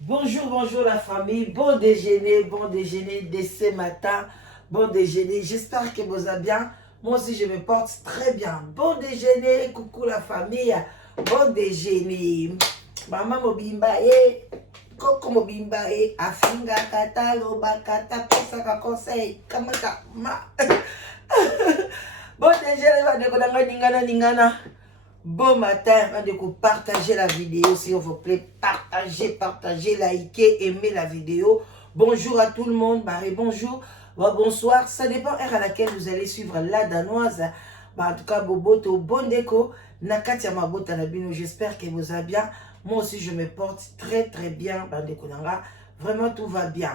Bonjour, bonjour la famille. Bon déjeuner de ce matin. Bon déjeuner. J'espère que vous allez bien. Moi aussi, je me porte très bien. Bon déjeuner. Coucou la famille. Bon déjeuner. Maman Mobimba Coco Mobimba Afinga Kata Loba Kata Pesaka Conseil. Kamaka Ma. Bon déjeuner. Ningana. Bon matin, avant de partager la vidéo, s'il vous plaît, partagez, likez, aimez la vidéo. Bonjour à tout le monde, Barré, bonjour, bonsoir, ça dépend de l'heure à laquelle vous allez suivre la danoise. En tout cas, Boboto, bon déco, Nakatia Mabota Nabino, j'espère que vous allez bien. Moi aussi, je me porte très bien, Bandeko Nanga, vraiment tout va bien.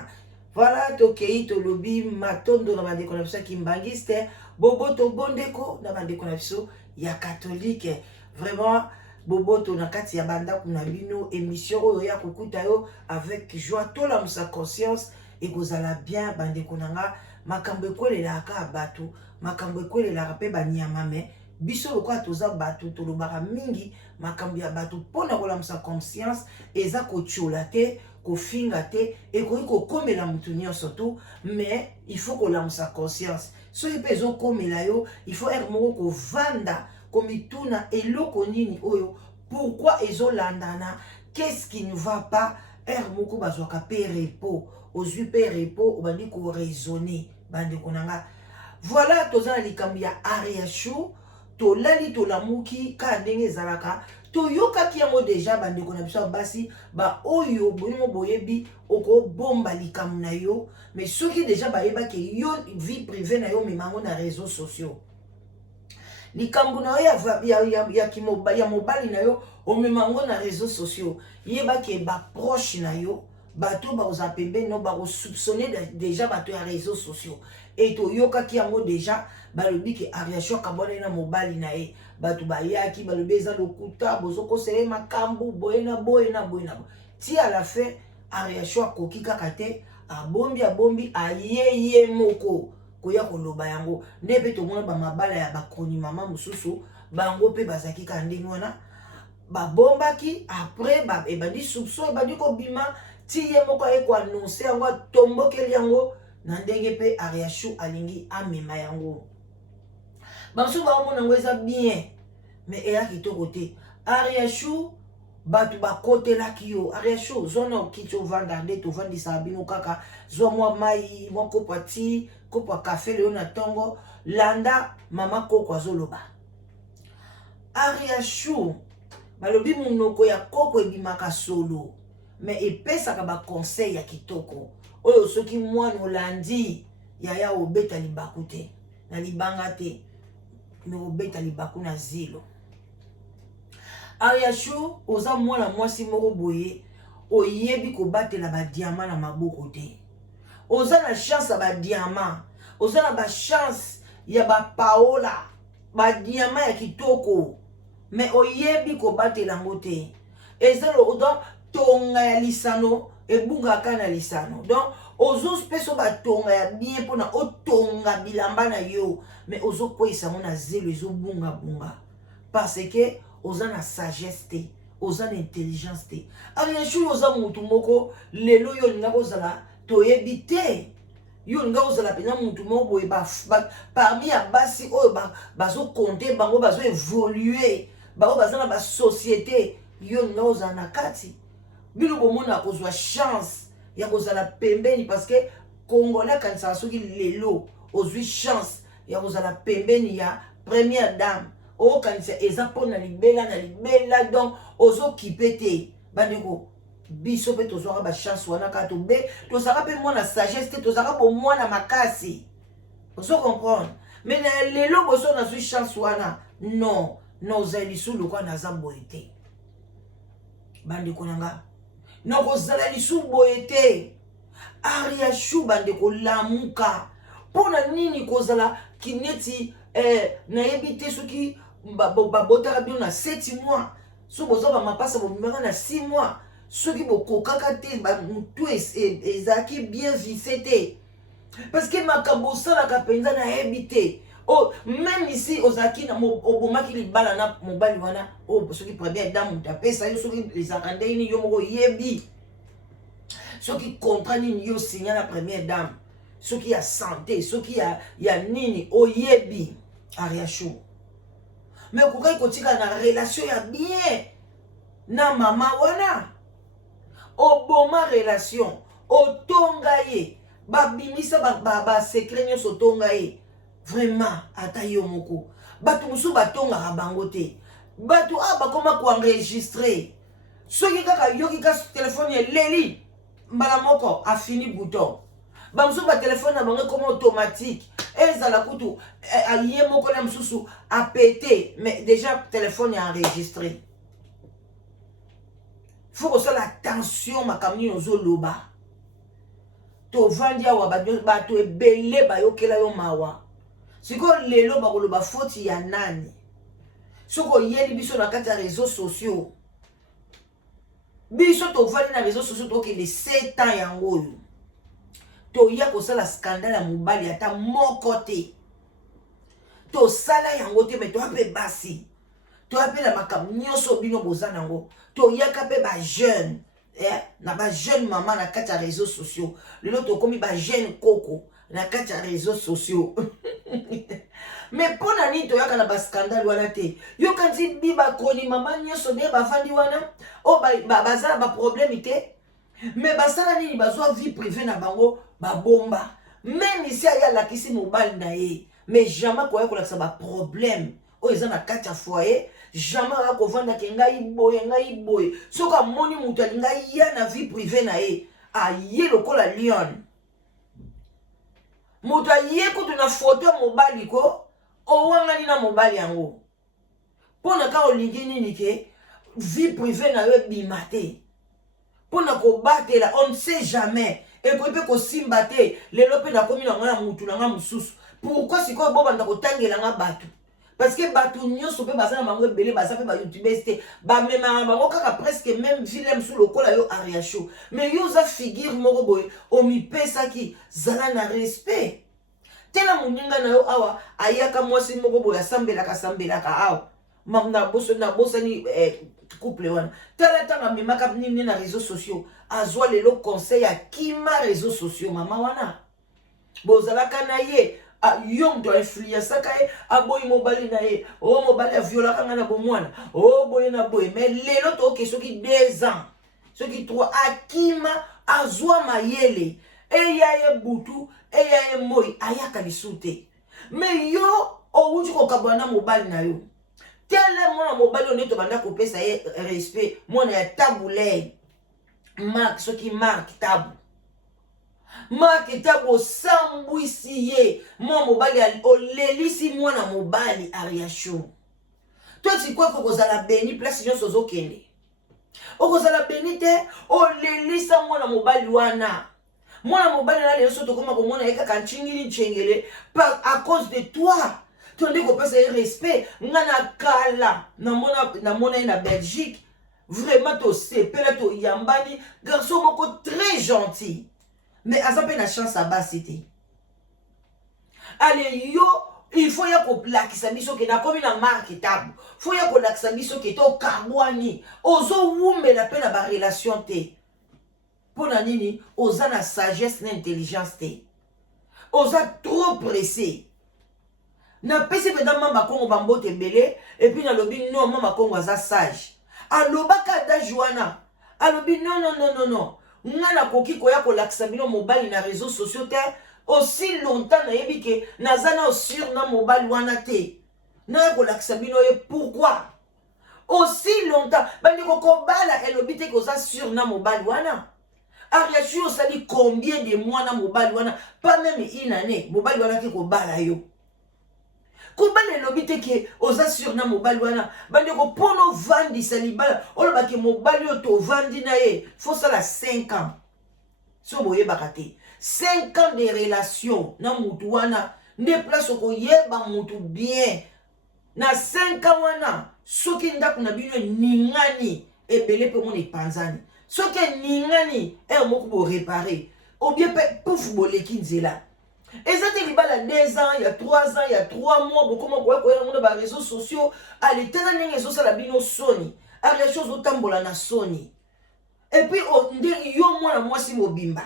Voilà, Tokei, Tolobi, Matondo, Nabandeko Nabisa, Kimbangiste, Boboto, bon déco, Nabandeko Nabiso, ya catholique. Vraiment, Boboto nakati ya banda kuna bino émission oyo ya kokuta yo avec joie tola musa conscience et kozala bien bande konanga makambo ekolela ka bato makambo ekolela pe banyama me biso lokwa toza bato tolobaka mingi makambo ya bato pona kola musa conscience eza kochola te kofinga te et kokomela mutu nyonso surtout mais il faut kola musa conscience soki pe ezokomela yo il faut être moko kovanda komituna eloko nini oyo pourquoi ezolandana qu'est-ce qui ne va pas moko bazwaka pe repos ozwi pe repos obandi ko raisonner bande konanga voilà toza na likambo ya ariashu tolali tolamuki ka ndenge ezalaka toyokaki yango deja bandeko na biso basi ba oyo boyimo boyebi okobomba likambo na yo mais soki deja bayebaki yo vie privée na yo memango na réseaux sociaux likambo na yo ya mobali na yo omemango na réseaux sociaux yebaki baproche na yo bato bakoza pembeni no bakosoupçonne déjà bato ya réseaux sociaux et toyokaki yango déjà balobi ke ariation kabona na mobali na ye bato bayaki balobi eza lokuta bozokosele makambo boye na boye ti à la fin ariation akoki kaka te abombi ayeye moko koya koloba yango nde pe tomona bamabala ya bakoni mama mosusu bango pe bazaki ka ndenge wana babombaki après ebandi soupçon ebandi kobima ti ye moko aye koannonce yango atombokeli yango na ndenge pe ariashu alingi amema yango bamosusu baomona yango eza bien mais eya kitoko te ariashu bato bakotelaki yo ariashu zona okiti ovanda nde tovandisaka bino kaka zwa mwa mai mwa kopo ti kopo ya kafe leo na ntongo landa mama koko azoloba ariashu balobi monoko ya koko ebimaka solo mais epesaka baconseil ya kitoko oyo soki mwana olandi yaya obeta libaku te na libanga te me obeta libaku na zilo ariashu oza mwana mwasi moko boye oyebi kobatela badiama na maboko te oza na chance ya badiama oza na bachance ya bapaola badiama ya kitoko me oyebi kobatela yango te eza donc tonga ya lisano ebungaka na lisano donc ozopeso batonga ya bien mpona otonga bilamba na yo me ozokweyisa yango na zelo ezobungabunga parce que oza na sagesse te oza na intelligence te ariashu oza mutu moko lelo yo olinga kozala toyebi te yo olinga kozala mpena mutu moko boye parmi ya basi oyo bazokonte bango bazoévolue bango baza na basociété yo olinga kozala na kati bino bomona kozwa chance ya kozala pembeni parce que congolais akanisaka soki lelo ozwi chance ya kozala pembeni ya première dame okanisa eza mpona libela donc ozokipe te bandeko biso mpe tozwaka bachance wana kaka tozalaka mpe mwana sagesse te tozalaka bomwana makasi ozo comprendre mais na lelo boso nazwi chance wana non ozali lisu lokwa naza boye te bandeko na nga nakozala lisu boye te ariashu bandeko lamuka mpona nini kozala kineti nayebi te soki babotaka bino na 7 mois soki bozwa bamapasa bobimaka na 6 mois soki bokokaka te mutu ezalaki bien vise te parce que makambo osalaka mpenza nayebi te même ici ozalaki obomaki libala na mobali wana soki première dame moto apesa yo soki ezalaka ndenge nini yo moko oyebi ce qui contrat nini yo signé la première dame, ce qui a santé, ce qui a nini oyebi Ariachou. Mais pourquoi il continue na relation ya bien na mama wana oboma relation otonga ye babimisa ba secret nyoso tonga ye vraiment ata yo moko batu musu batonga bango te batu bakoma ko enregistrer soki kaka yoki ka téléphone ye leli mbala moko a fini bouton ba musu ba téléphone na bango comme automatique ezala kutu ye moko na mususu a pété mais déjà téléphone est enregistré. Faut que ça l'attention ma kamni ozo loba to vandia wa ba to ebele ba yokela yo mawa siko lelo ba koloba faute ya nani soko yeli biso na kati ya réseaux sociaux biso to vandi na réseaux sociaux to ke les 7 ans yango yo to ya ko sala scandale ya mobali ata moko te to sala yango te mais to ape basi to ape la makam nyoso bino bozana ngo to yaka pe ba jeune na ba jeune maman na kati ya réseaux sociaux lelo to komi ba jeune koko na kati ya réseaux sociaux mais pona ni to yaka na ba scandale wana te yo kanti biba koni maman nyoso de ba fandi wana o ba bazala ba problème te mais basala nini bazwa vie privée na bango ba bomba même ici aya la kisi mobile na ye mais jamais ko yako la sa ba problème o eza na kati ya foyer jamais ya ko vanda ke ngai boye soka moni mutu ngai ya na vie privée na ye aye lokola lion mutu aye kutu na photo mobali ko o wangani na mobali yango pona ka olingi nini ke vie privée na yo bimate pona ko batela on ne sait jamais et ko pe ko simba te lelo pe na komi na ngana mutu na nga mususu pourquoi siko bo banda ko tangela nga batu parce que batu nyoso pe basana bango belé basa pe ba youtubers te ba mema bango kaka presque même film sous le kola yo Ariachou mais yo za figure moko boy o mi pesa ki zala na respect tela muninga na yo awa ayaka mwasi moko boy asambela ka awa mamna bosa ni couple wana tala tanga mimaka nini na réseaux sociaux azwa lelo conseil à kima réseaux sociaux mama wana bozala kana ye yom do influence ka aboyi mobali na ye o mobali viola kanga na bomwana o boye na boye mais lelo to ke soki 2 ans soki 3 akima azwa mayele eya ye butu eya ye moi ayaka lisute mais yo o wuti ko kabwana mobali na yo tele mwana mobali on eto banda ko pesa ye respect mwana ya tabule mark soki mark tabu mark tabu sambwisi ye mwana mobali olelisi mwana mobali Ariachou toi tu crois que kozala beni place nyoso zokende okozala beni te olelisa mwana mobali wana mwana mobali na lelo soto koma ko mwana eka kanchingili chengele par à cause de toi tu ndiko ko pesa respect ngana kala na mona na Belgique vraiment to sepela to yambani garçon moko très gentil mais azape na chance à basité allez yo il faut ya ko plakisa biso ke na komi na marque tabu faut ya ko lakisa biso ke to kabwani ozo wumbela pe na ba relation te pona nini oza na sagesse na intelligence te oza trop pressé na pesi peda mama kongo bambote belé et puis na lobi non mama kongo aza sage alobaka da joana alobi non ngana koki koya ko lakisa bino mobali na réseaux sociaux te aussi longtemps na yebi ke nazana sur na mobali wana te na ko lakisa bino ye pourquoi aussi longtemps bandi ko kobala elobi te ko za sur na mobali wana Ariachou osali combien de mois na mobali wana pas même une année mobali wana ke ko bala yo kobala elobi te ke oza sur na mobali wana bandi ko pono vandi salibala oloba ke mobali yo to vandi na ye faut ça la 5 ans so boye bakate 5 ans de relation na mutu wana ne place ko yeba mutu bien na 5 ans wana soki ndako na bino ningani ebele pe mon epanzani soki ningani moko bo réparer ou bien pouf boleki nzela ezate libala 2 ans, il y a 3 ans, il y a 3 mois, beaucoup de ba réseaux sociaux, allez tena ndenge zo sala bino soni. Ariachou zo tambola na soni. Et puis on dit yo mwana moi si mobimba.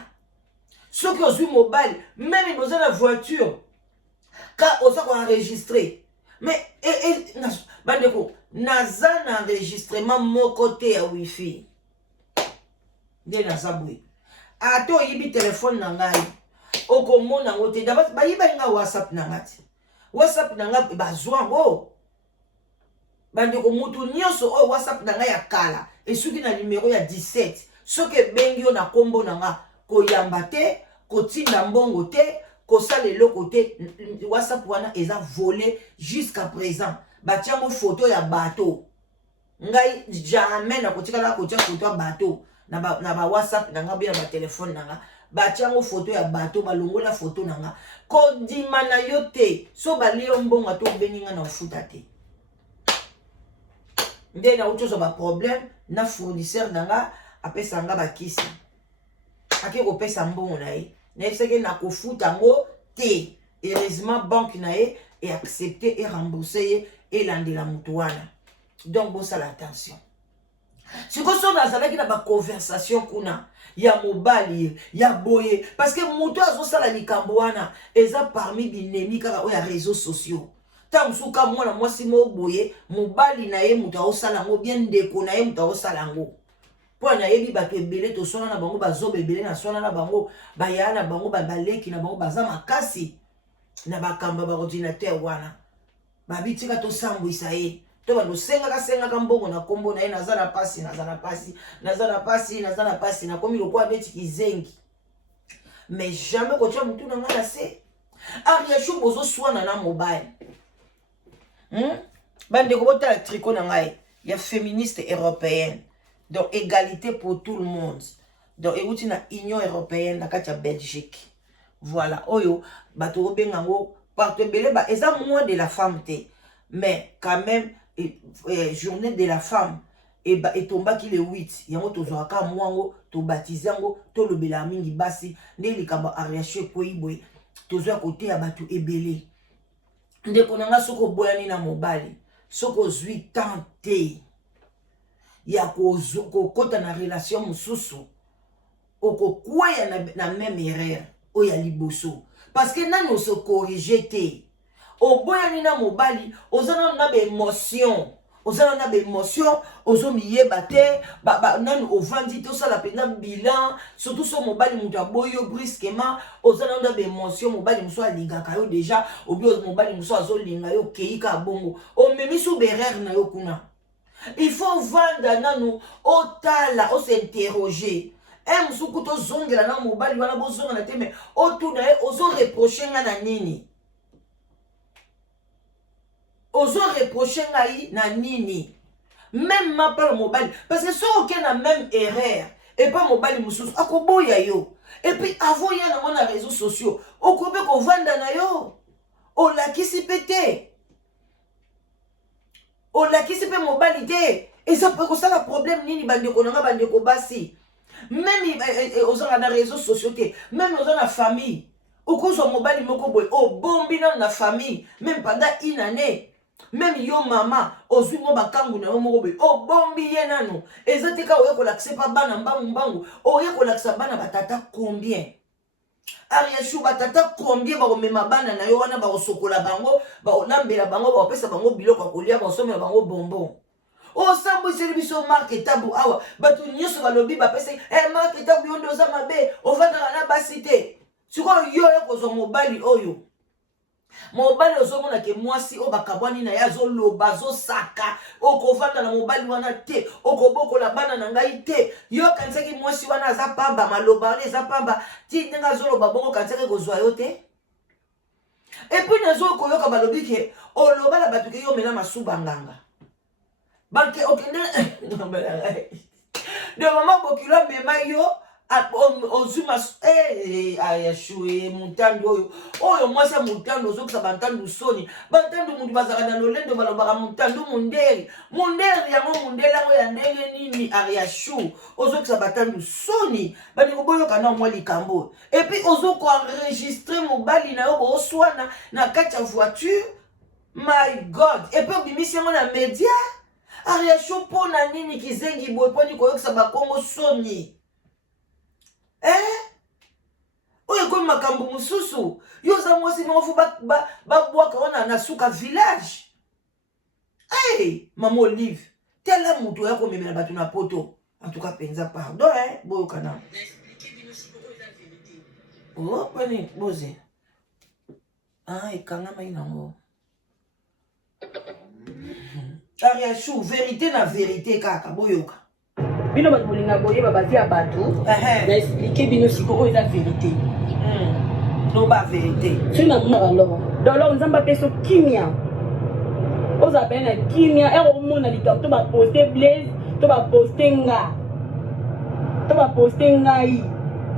Ceux qui ont vu mobile, même ils ont la voiture. Quand on s'est enregistré. Mais, bandeko, naza un enregistrement mon côté à Wi-Fi. De naza boui. Ato yibi téléphone nangai. Oko mo nangote. D'abord, ba yiba nga WhatsApp nangati. WhatsApp nanga bazwango. Bandeko mutu nyonso o WhatsApp nanga ya kala. Et soki na numéro ya 17. Soki bengi yo na kombo nanga. Ko yambate, ko tinda mbongo te, ko sale loko te. WhatsApp wana eza volé jusqu'à présent. Batiango photo ya bateau. Ngai jamais na kotika la kotia photo ya bateau. Na ba WhatsApp nanga bien na ba téléphone nanga. Batiango photo ya bateau, balongola photo nanga. Ko ndima na yo te. So balio mbongo to bengi nga na ufuta te. Nde na utozo ba problème na fournisseur nanga apesa nga bakisi. Ake ko pesa mbongo na ye. Na efseke na kofuta ngo te. Heureusement banque na ye et accepté et remboursé et landela mutuana. Donc bon ça l'attention. Si ko so na zala ki na ba conversation kuna ya mobali ya boye parce que mutu azo sala likambo wana eza parmi binemi kaka o ya réseaux sociaux. Ta musuka mwana mwasi mo boye mobali na ye mutu osala ngo bien ndeko na ye mutu osala ngo. Po na yebi bato ebele to sona na bango bazobe ebele na sona na bango baya na bango baleki na bango baza makasi na bakamba ba ordinateur wana. Babitika to sambwisa ye. To bando senga mbongo na kombo na ye naza na pasi na komi lokwa neti kizengi. Mais jamais ko tia mutu na ngala se. Ariasho bozo swana na mobile. Bande ko bota la tricot na ngai ya féministe européenne. Donc égalité pour tout le monde. Donc écoute na Union européenne na katia Belgique. Voilà, oyo bato bengango partout belé ba eza moins de la femme té. Mais quand même journée de la femme et tomba ki le 8 yango tozwaka mwango to baptizango to lobela mingi basi nde likamba ariache koibwe tozwa côté ya bato ebele. Ndeko nanga soko boyani na mobali soko zwi tante ya ko kota na relation mususu oko kwaya na même erreur o ya liboso parce que nani o se corriger te o boyani na mobali ozana na be émotion ozo miyeba te nani ovandi to sala pena bilan surtout so mobali mutu aboyo brusquement ozana na be émotion mobali muso alingaka yo déjà obio mobali muso azolinga yo keika bongo o memiso berère na yo kuna. Il faut vendre nanu otala o s'interroger. Musuku to zongela na mobali wana bozonga na te mais otuna e ozo reprocher nga na nini? Ozo reprocher ngai na nini? Même ma pas le mobile parce que so aucun a même erreur et pas mobile mususu akoboya yo. Et puis avoya na mona réseaux sociaux okobe ko vanda na yo. O la kisi pété. O la kisi pe mobile te. Et ça peut causer un problème nini bandeko nanga bandeko basi. Même aux gens na réseaux sociaux même aux gens na famille. Au cause au mobile moko boy o bombi na famille même pendant une année. Même yo maman ozwi ngo bakangu na yo moko boy o bombi ye nano. Ezotika oye ko lakse pa bana mbangu oye ko laksa bana batata combien? Ariashu batata combien ba komema bana na yo wana ba osokola bango ba onambela bango ba opesa bango biloko kolia ba osomela bango bonbon. Oh sambo c'est biso marque tabu awa batu nyoso balobi ba pesa marque tabu yondo za mabe ovanda na basité siko yo ko mobali oyo mobali ozomona ke mwasi o bakabwani na yazo loba zo saka okovanda na mobali wana te okobokola bana na ngai te yo kansaki mwasi wana aza pamba maloba wana eza pamba ti ndenga zoloba bongo kansaki kozwa yo te. Et puis nazo koyoka balobi ke oloba la batu ke yo mena masuba nganga banque okende de maman bokilo mema yo ozuma ayashue mutando oyo mwasa mutando ozokisa bantandu soni bantandu mundu bazaka na lolendo balobaka mutando munderi yango mundeli yango ya ndenge nini ayashu ozokisa bantandu soni bandeko boyoka na mwa likambo et puis ozoko enregistrer mobali na yo booswana na kati ya voiture. My God. Et puis obimisi yango na media ariasho pona nini kizengi boy poni koyokisa bakongo soni. makambo mususu. Yo za mwasi mwafu babwaka wana na suka village. Hey, Maman Olive. Tela mutu ya komemela batu na poto. En tout cas, penza pardon, hein, boyo kana. Oh, pani, boze. Ah, ikanga mainango. Ariachou, vérité na vérité kaka, boyoka. Bino batu bolinga boye babati ya batu. Na expliquer bino siko oyo eza vérité. No ba vérité. Tu na mwa alors. Dolor nzamba peso kimia. Oza bena kimia, ero mona likam to ba poster Blaise, to ba poster nga. To ba poster ngai.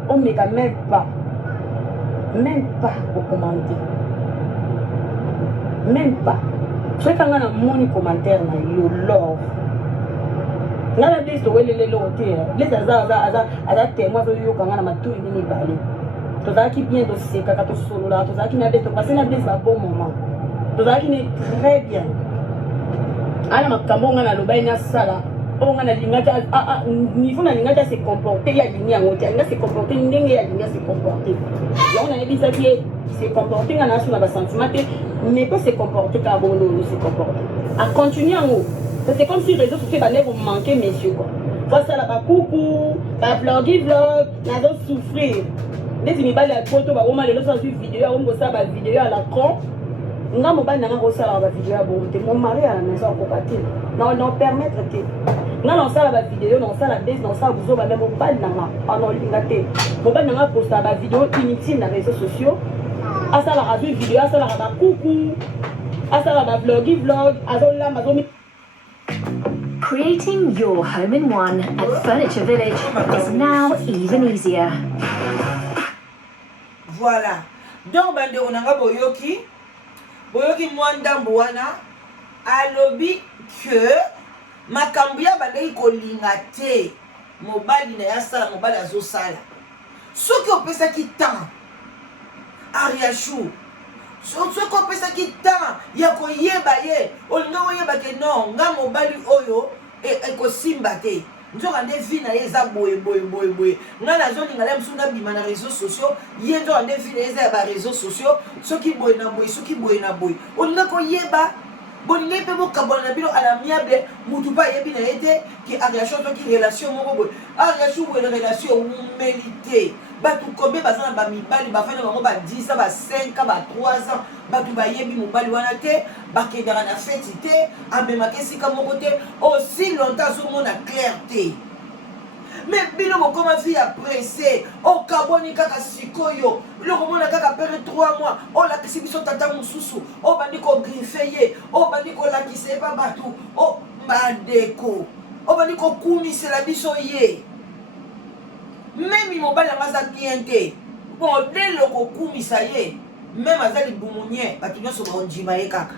On meka même pas au commenter. Même pas. Je quand on a mon commentaire na yo love. Na la Blaise to welele lote. Blaise aza témoin zo yo kanga na matu ni bali. To za ki bien dossier kaka to solo la, to za ki na beto passer na Blaise ba bon moment. To za ki ne très bien. Ala makambo nga na lobai na sala. On a l'ingata niveau na l'ingata se comporter ya ligne en hôtel na se comporter ndenge ya ligne se comporter ya on a dit ça qui se comporter na sur na sentiment mais pas se comporter car bon nous se comporter à continuer en haut c'est comme si les réseaux sociaux ballaient vous manquer messieurs quoi vois ça là ba coucou ba vlog na zo souffrir les imibali à photo ba oma les autres vidéo on go ça ba vidéo à l'écran nga mobali nanga ko sala ba vidéo ya bonté mon mari à la maison ko patir non permettre que non ça la vidéo non ça la baisse non ça vous avez même mobile nanga non lingate mobile nanga posta ba vidéo inutile na réseaux sociaux à ça la radio vidéo à ça la ba coucou à ça la ba vlog azola mazomi. Creating your home in one at Furniture Village is now even easier. Voilà. Donc bande onanga boyoki mwandambo wana alobi que makambo ya bandeki kolinga te mobali na ya sala mobali azosala soki opesaki temps Ariachou soki opesaki temps ya koyeba ye olinga koyeba ke non nga mobali oyo ekosimba te nzoka nde vi na ye eza boye nga nazolinga la mosusu nabima na réseaux sociaux ye nzoka nde vi na ye eza ya ba réseaux sociaux soki boye na boye olinga koyeba bolinga mpe bokabola na bino à l'amiable mutu pa yebi na ye te ki Ariachou soki relation moko boye Ariachou boye na relation umeli batu kobe baza na bamibali bafani bango ba 10 ans ba 5 ans ba 3 ans batu bayebi mobali wana te bakendaka na feti te amemaka esika moko te aussi longtemps azomona clair te mais bino bokoma vi ya pressé okaboni kaka sikoyo biloko mona kaka pere 3 mois olakisi biso tata mosusu obandi kogriffe ye obandi kolakisa ye pa batu o bandeko obandi kokumisela biso ye même mobali yanga aza bien te bon lelo kokumisa ye même aza libumunye bato nyonso baondima ye kaka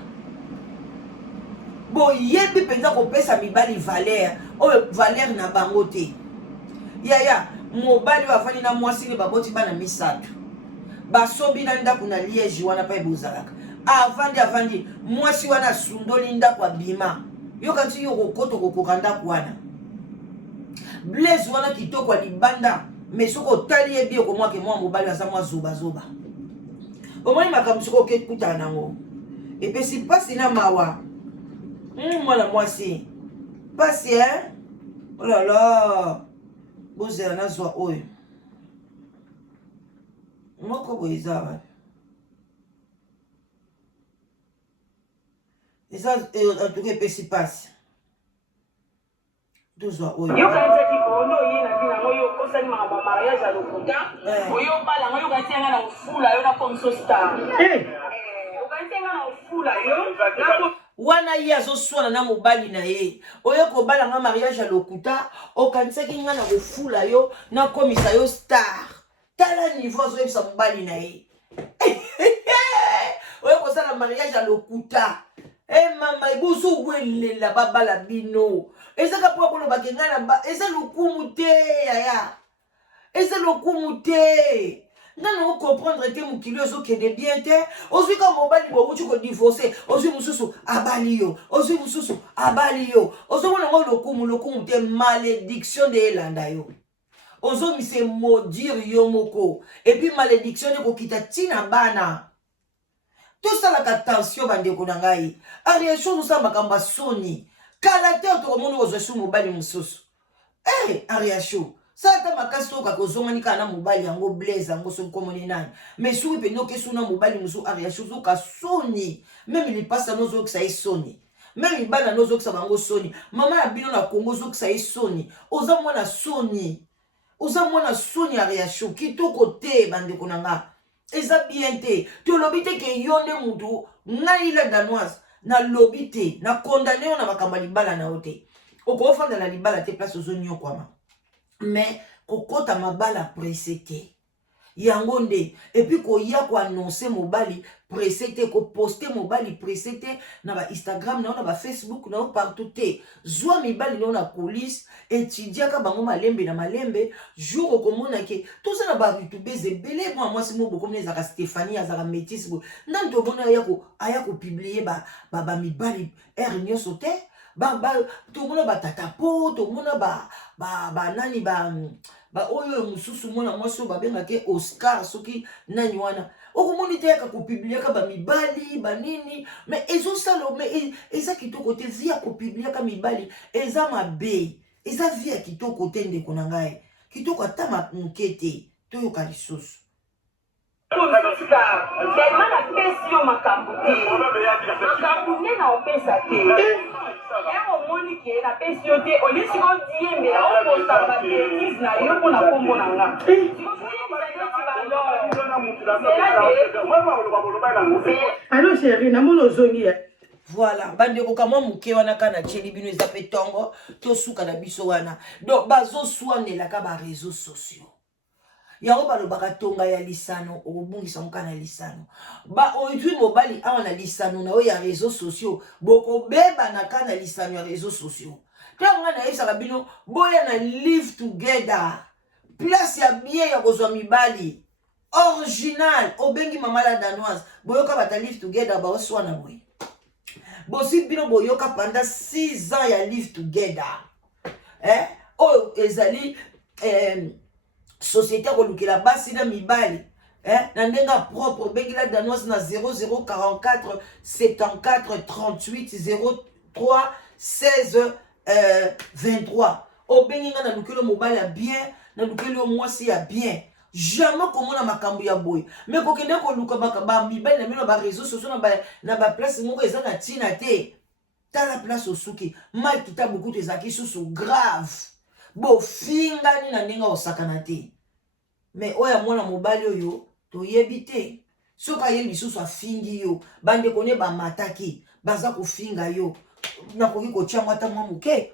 boyebi mpenza kopesa mibali valeur oyo valeur na bango te yaya mobali oyo afandi na mwasi ne baboti bana misato basobi na ndako na Liège wana pa ebozalaka avandi mwasi wana asundoli ndako abima yoka nti yo kokoto kokoka ndako wana Blaise wana kitoko libanda mais soko tali yebi okomwake mwa mobali aza mwa zoba omoni makambo soko okekutana nango epesi pasi na mawa mwana mwasi pasi hein oh là là bozela nazwa oyo moko boye eza wapi eza en tout cas epesi pasi tozwa oyo yokanzaki kondo ye na bina ngoyo kosali ma mariage à lokuta oyo bala ngoyo kantianga na ofula yo na komso star okantianga na ofula yo wana ye azoswana na mobali na ye oyo kobala nga mariage à lokuta okanisaki nga na kofula yo na komisa yo star tala niveau azoyebisa mobali na ye oyo kosala mariage à lokuta mama ebozo welela babala bino ezaka po bolo bakengana ba eza lokumu te yaya eza lokumu te ngana ko comprendre te mukili ozokende bien te ozwi ka mobali bo uti ko divorcer ozwi mususu abali yo ozwi mususu abali yo ozomona ngo lokumu te malédiction de elanda yo ozo mi se maudire yo moko et puis malédiction ko kita tina bana tout ça la attention bande ko nangai ari chose ça makamba soni kala te to komono ozo su mobali mususu ari show ça ta makaso ka kozonga ni kana mobali yango blaze yango so komoni nani mais sou pe no ke suna mobali musu ari show ka soni même il passe nos zo que ça est soni même bana nozo que ça bango soni mama ya bino na Congo zo que ça est soni oza mwana soni ari show kitoko te bande ko nanga eza bien te to lobite ke yonde mutu ngai la danoise na lobite na condamné on na makamba libala na ote oko ofanda na libala te place ozonyo kwama mais kokota mabala précété yango nde et puis ko ya ko annoncer mobali précété ko poster mobali précété na ba Instagram na ba Facebook na partout te zwa mibali na police étudier ka bango malembe na malembe jour ko mona ke tout ça na ba YouTube zebele moi si mo boko neza ka Stéphanie azaka métis bo nando bona aya ko publier ba mibali ernyo sote ba to mona ba tatapo to mona ba nani ba oyo mususu mona mwaso babenga ke Oscar soki nani wana okomoni te ka ko publier ka ba mibali ba nini mais ezo salo mais eza kitoko te via ko publier ka mibali eza mabe eza via kitoko te ndeko na ngai kitoko ata mukete to yo ka lisusu Allô chérie, namono zongi. Voilà, bande ko kama muke wana kana cheli bino ezape tongo to suka na biso wana. Donc bazo soanela ka ba réseaux sociaux. Yango balobaka tonga ya lisano obungisa mukana lisano ba oitui mobali awa na lisano na ya réseaux sociaux boko beba na kana lisano ya réseaux sociaux tanga na isa bino boya na live together place ya bien ya kozwa mibali original obengi mama la danoise boyoka bata live together ba oswana boy bosi bino boyoka pendant 6 ans ya live together oh ezali société kolukela basi na mibali na ndenga propre bengi la danoise na 0044 74 38 03 16 23 o bengi nga na lukelo mobali ya bien na lukelo mwasi ya bien jamais komona makambo ya boy mais kokende koluka ba mibali na bino ba réseaux sociaux na ba place moko eza na tina te tala place osuki mal tuta beaucoup de zaki sous grave bo fingani na ndenge osakana te mais oya mwana mobali oyo toyebi te soka ye lisusu afingi yo bande kone ba mataki baza kofinga yo nakoki kotia mwata mwa muke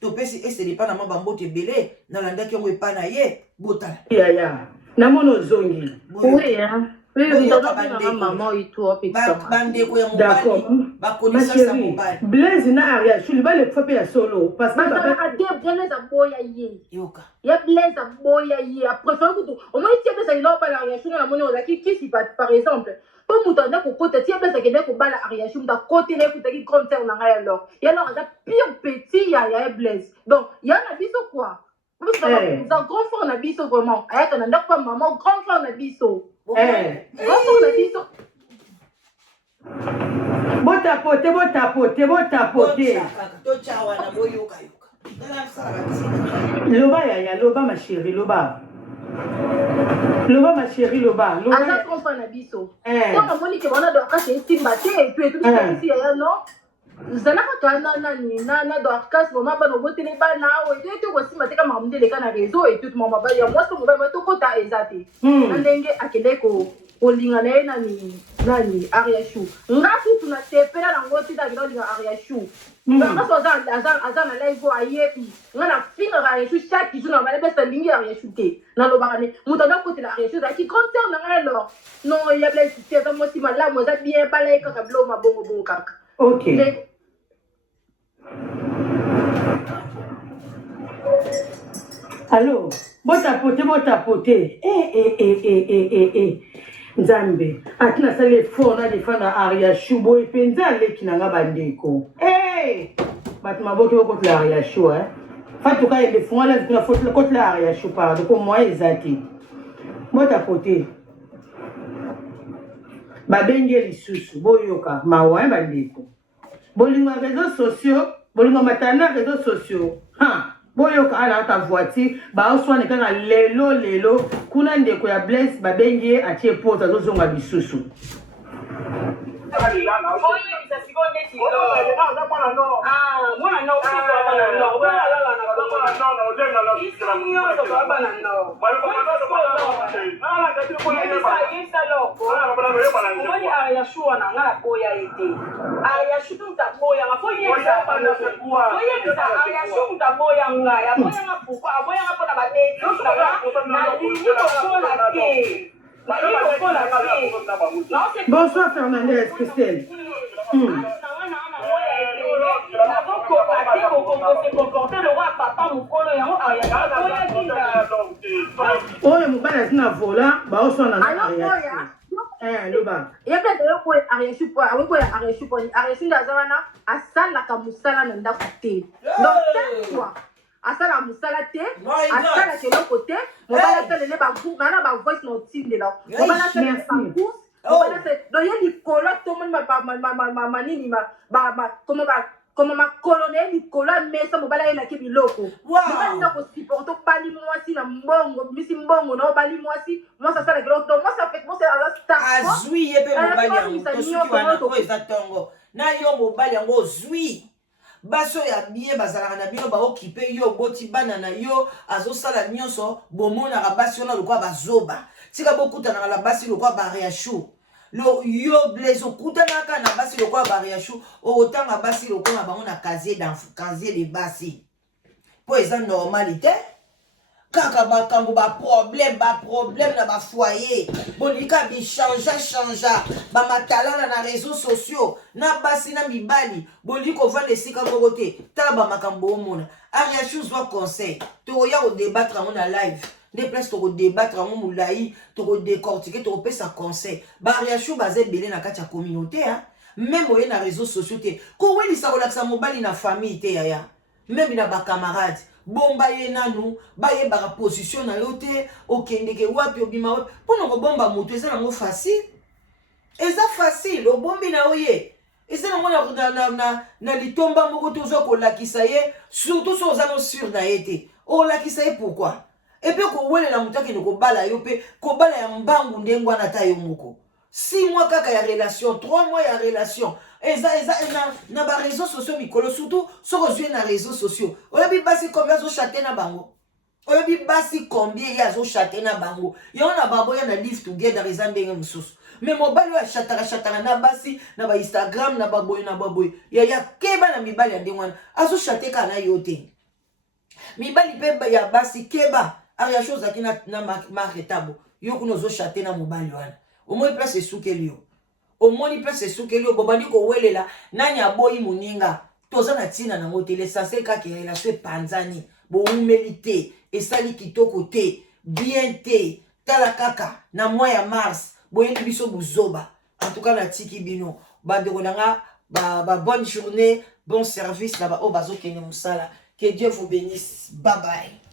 topesi esele pa na maba mbote belé na landaki yango epa na ye botala ya namono zongi oui maman et toi bandeko ya mobali bakonisa sa mobali Blaise na aria shuli bale fope ya solo parce que baba Blaise aboya ye yoka ya Blaise aboya ye après ça au moins tu as là pas la réaction na moni ozaki qui par exemple pour mutanda ko kota ti Blaise akende ko bala réaction da côté na ko taki comme ça on a alors ya alors ça pire petit ya Blaise donc ya na biso quoi vous savez ça grand frère na biso vraiment ayaka na ndako maman grand frère na biso botapote loba yaya loba ma chérie loba ma chérie loba aza comprend na biso quand on moni que on a donc c'est estimé et puis tout ça ici yaya non zalaka kana na dorcas vraiment ba no botele ba na o et tout aussi mateka mamdele kana réseau et tout mama ba ya moi so ba to kota ezate ndenge akende ko olinga na nani aria show ngasi tunatepela na ngoti da gidolinga aria show ngasi azan na live ayebi ngana finga aria show chaque jour na bale besta lingi aria show te na lo bakane mutanda côté la aria show da ki concerne na alors non il y a plein de choses comme si mala mo za bien bala ka kablo mabongo kaka OK Allô, botapote. Nzambe, atina sale fona de fana aria shubo ipenza leki na ngabandeko. Bat maboke boko la aria shu Fatou ka yebe fonga la kuna faute la côté la aria choupa donc moi ezati moi ta côté ba bengeli susu boyoka mawa ba ndeko bolingo réseaux sociaux bolingo matana réseaux sociaux boyoka ala ta voiture ba oswane kanga lelo kuna ndeko ya Blaise ba bengie atie pose azozonga bisusu Bonsoir Fernandez, Christelle. Oh, mon père est un volant, bah on s'en a loba. Il y a peut-être un point arrêté pour arrêter pour arrêter d'azana à ça la kamusala nanda côté. Donc cette fois à ça la musala té à ça la que l'autre côté on va la faire les bagou on a ba voice note de là on va la faire les bagou on va la faire donc il y a Nicolas tout le monde ma nini ma comment ma colonel Nicolas mais ça on va la qui biloko on va la ko supporter bali moi si na mbongo misi mbongo na bali moi si moi ça la donc moi ça fait moi c'est à la star azui yepe mobali yango to suki wana ko ezatongo na yo mobali yango zui baso ya bien bazalaka na bino ba occupé yo boti bana na yo azosala nyonso bomona ka basi ona lokwa bazoba tika bokutana la basi lokwa ba réachaud lo yo Blaise okutana ka na basi lokwa ba réachaud otanga basi lokwa na bango na casier de basi po eza normalité kaka bakambo ba problème na ba foyer bonika bi changea ba matalana na réseaux sociaux na basi na mibali boliko vendre sika moko te tala ba makambo omona Ariachou zwa conseil to ya o débattre en live des places to débattre en moulaï to décortiquer to pesa conseil ba Ariachou bazé belé na kati ya communauté même oye na réseaux sociaux te ko weli sa relaxa mobali na famille te yaya même na ba camarades bomba ye nanu ba ye ba position na yote okendeke wapi obima wapi pono ko bomba moto eza nango facile eza facile obombi na oye eza nango na litomba moko tozo ko lakisa ye surtout so ozano sur na yete o lakisa ye pourquoi et puis ko wele na mutaki ne ko bala yo pe ko bala ya mbangu ndengwa na tayo moko 6 mois kaka ya relation 3 mois ya relation eza na ba réseaux sociaux mikolo surtout so ko na réseaux sociaux oyebi basi combien zo chatter na bango oyebi basi combien ya zo chatter na bango yo na babo ya na live together eza ndenge mususu mais mobali wa chatara na basi na ba Instagram na baboy ya keba na mibali ya ndengwana azo chatter kana yote mibali pe ya basi keba ariya chose akina na marketable yo kuno zo chatter na mobali wana au moins place soukelio au moins place soukelio bobandi ko welela nani aboyi muninga toza na tina na ngotele sase ka ke relation panzani bo humilité et sali kitoko te bien te tala kaka na mois ya mars boyebi biso buzoba en tout cas na tiki bino bande konanga ba bonne journée bon service là ba o bazokene musala que Dieu vous bénisse bye bye.